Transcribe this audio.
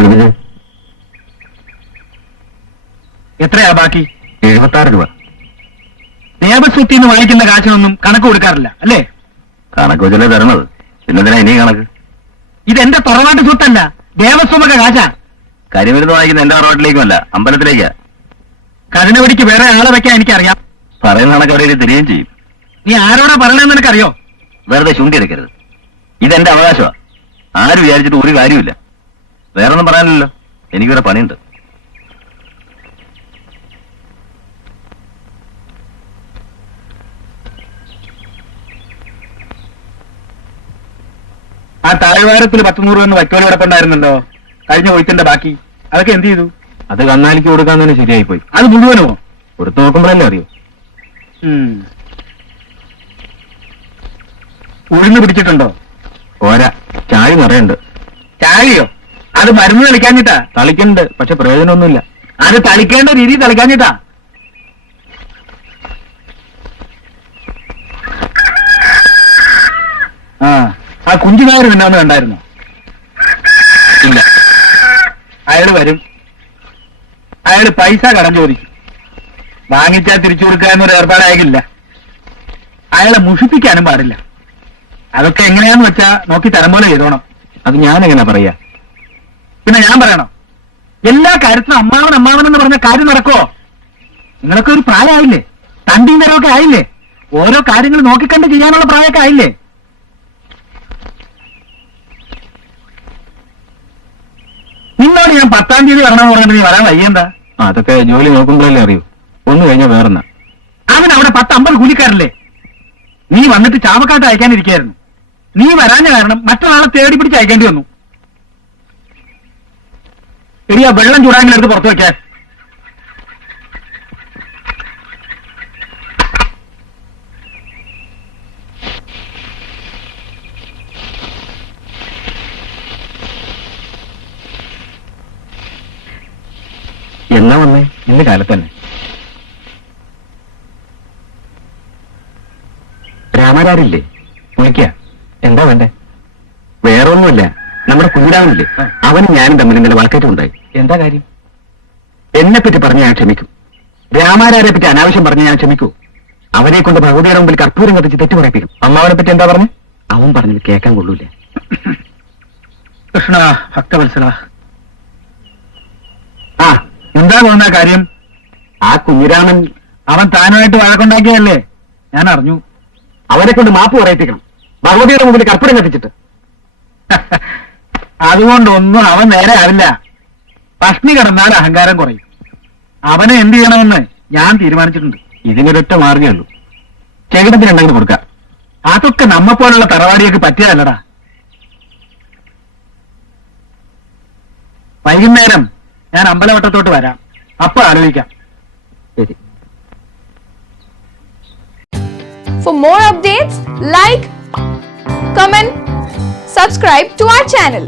വിളിച്ചത്? എത്രയാ ബാക്കി? 76 രൂപ. ദേവസ്വത്തിൽ നിന്ന് വാങ്ങിക്കുന്ന കാശിനൊന്നും കണക്ക് കൊടുക്കാറില്ല അല്ലേ? കണക്ക് വെച്ചല്ലേ തരണത്, പിന്നെന്തിനാ ഇനി കണക്ക്? ഇതെന്റെ തറവാട്ട് സ്വത്തല്ല, ദേവസ്വമൊക്കെ കാശാ. കരിമരുന്ന് വാങ്ങിക്കുന്ന എന്റെ തറവാട്ടിലേക്കുമല്ല, അമ്പലത്തിലേക്കാ. കരുണവടിക്ക് വേറെ ആളെ വെക്കാൻ എനിക്കറിയാം. പറയുന്ന കണക്ക് അവിടെ തിരികെയും ചെയ്യും. നീ ആരോടാ പറയണെന്ന് നിനക്കറിയോ? വെറുതെ ശുണ്ടി എടുക്കരുത്. ഇതെന്റെ അവകാശമാ. ആര് വിചാരിച്ചിട്ട് ഒരു കാര്യമില്ല. വേറൊന്നും പറയാനില്ലല്ലോ, എനിക്കൊരു പണിയുണ്ട്. ആ താഴ്വാരത്തിൽ 10-100 രൂപ വയ്ക്കോലി കിടപ്പുണ്ടായിരുന്നല്ലോ, കഴിഞ്ഞ കൊയ്ത്തിന്റെ ബാക്കി. അതൊക്കെ എന്ത് ചെയ്തു? അത് കന്നാലിക്ക് കൊടുക്കാൻ തന്നെ ശരിയായി പോയി. അത് മുഴുവനോ? കൊടുത്തു നോക്കുമ്പോഴല്ലേ അറിയോ. ഉഴുന്ന് പിടിച്ചിട്ടുണ്ടോ? പോരാ, ചായ നിറയുണ്ട്. ചായയോ? അത് മരുന്ന് തളിക്കാഞ്ഞിട്ടാ? തളിക്കുന്നുണ്ട്, പക്ഷെ പ്രയോജനമൊന്നുമില്ല. അത് തളിക്കേണ്ട രീതി തളിക്കാഞ്ഞിട്ടാ. ആ കുഞ്ചുനായർ പിന്നൊന്നും കണ്ടായിരുന്നോ? ഇല്ല. അയാള് വരും. അയാള് പൈസ കടം ചോദിക്കും. വാങ്ങിച്ചാൽ തിരിച്ചു കൊടുക്കാനൊരു ഏർപ്പാടായില്ല. അയാളെ മുഷിപ്പിക്കാനും പാടില്ല. അതൊക്കെ എങ്ങനെയാന്ന് വെച്ചാ നോക്കി തരം പോലെ ചെയ്തോണം. അത് ഞാൻ എങ്ങനെ പറയാ? പിന്നെ ഞാൻ പറയണോ? എല്ലാ കാര്യത്തിനും അമ്മാവൻ അമ്മാവൻ എന്ന് പറഞ്ഞ കാര്യം നടക്കുവോ? നിങ്ങളൊക്കെ ഒരു പ്രായമായില്ലേ? തണ്ടിയും തരമൊക്കെ ആയില്ലേ? ഓരോ കാര്യങ്ങൾ നോക്കിക്കണ്ട് ചെയ്യാനുള്ള പ്രായമൊക്കെ ആയില്ലേ? നിന്നോട് ഞാൻ 10-ാം തീയതി വരണമെന്ന് പറഞ്ഞിട്ട് നീ വരാൻ വയ്യെന്താ? അതൊക്കെ ജോലി നോക്കുമ്പോഴല്ലേ അറിയൂ. ഒന്ന് കഴിഞ്ഞാൽ വേറെന്നാ. അവൻ അവിടെ 10-50 കൂലിക്കാരല്ലേ? നീ വന്നിട്ട് ചാവക്കാട്ട് അയക്കാനിരിക്കായിരുന്നു. നീ വരാഞ്ഞ കാരണം മറ്റൊരാളെ തേടി പിടിച്ച് അയക്കേണ്ടി വന്നു. ശരിയാ, വെള്ളം ചൂടാങ്ങിലെടുത്ത് പുറത്തു വെക്കാൻ. എന്നാ വന്നേ? ഇന്ന് കാലത്ത് തന്നെ. രാമരാരില്ലേ? വിളിക്ക. എന്താ വേണ്ടേ? വേറൊന്നുമില്ല, നമ്മുടെ കുഞ്ഞിരാമനില്ലേ, അവനും ഞാനും തമ്മിൽ ഇന്നലെ വഴക്കേറ്റുണ്ടായി. എന്താ കാര്യം? എന്നെപ്പറ്റി പറഞ്ഞ് ഞാൻ ക്ഷമിക്കും. രാമാരാരെ പറ്റി അനാവശ്യം പറഞ്ഞ് ഞാൻ ക്ഷമിക്കൂ. അവനെ കൊണ്ട് ഭഗവതിയുടെ മുമ്പിൽ കർപ്പൂരം കത്തിച്ച് തെറ്റു പറയിപ്പിക്കും. അമ്മാവനെ പറ്റി എന്താ പറഞ്ഞു? അവൻ പറഞ്ഞത് കേൾക്കാൻ കൊള്ളൂല. കൃഷ്ണ ഭക്തവത്സല, ആ എന്താ തോന്നുന്ന കാര്യം? ആ കുഞ്ഞിരാമൻ അവൻ താനുമായിട്ട് വഴക്കുണ്ടാക്കിയതല്ലേ? ഞാൻ അറിഞ്ഞു. അവനെ കൊണ്ട് മാപ്പ് പറയിപ്പിക്കണം, ഭഗവതിയുടെ മുമ്പിൽ കർപ്പൂരം കത്തിച്ചിട്ട്. അതുകൊണ്ടൊന്നും അവൻ നേരെ ആവില്ല. പഷ്ണി കിടന്നാൽ അഹങ്കാരം കുറയും. അവനെ എന്ത് ചെയ്യണമെന്ന് ഞാൻ തീരുമാനിച്ചിട്ടുണ്ട്. ഇതിനൊരൊറ്റ മാർഗേ ഉള്ളൂ, ചേകടത്തിനുണ്ടെങ്കിൽ കൊടുക്കാം. അതൊക്കെ നമ്മെപ്പോലുള്ള തറവാടിയൊക്കെ പറ്റിയതല്ലടാ. വൈകുന്നേരം ഞാൻ അമ്പലവട്ടത്തോട്ട് വരാം, അപ്പൊ ആലോചിക്കാം. ശരി. For more updates, like, comment, subscribe to our channel.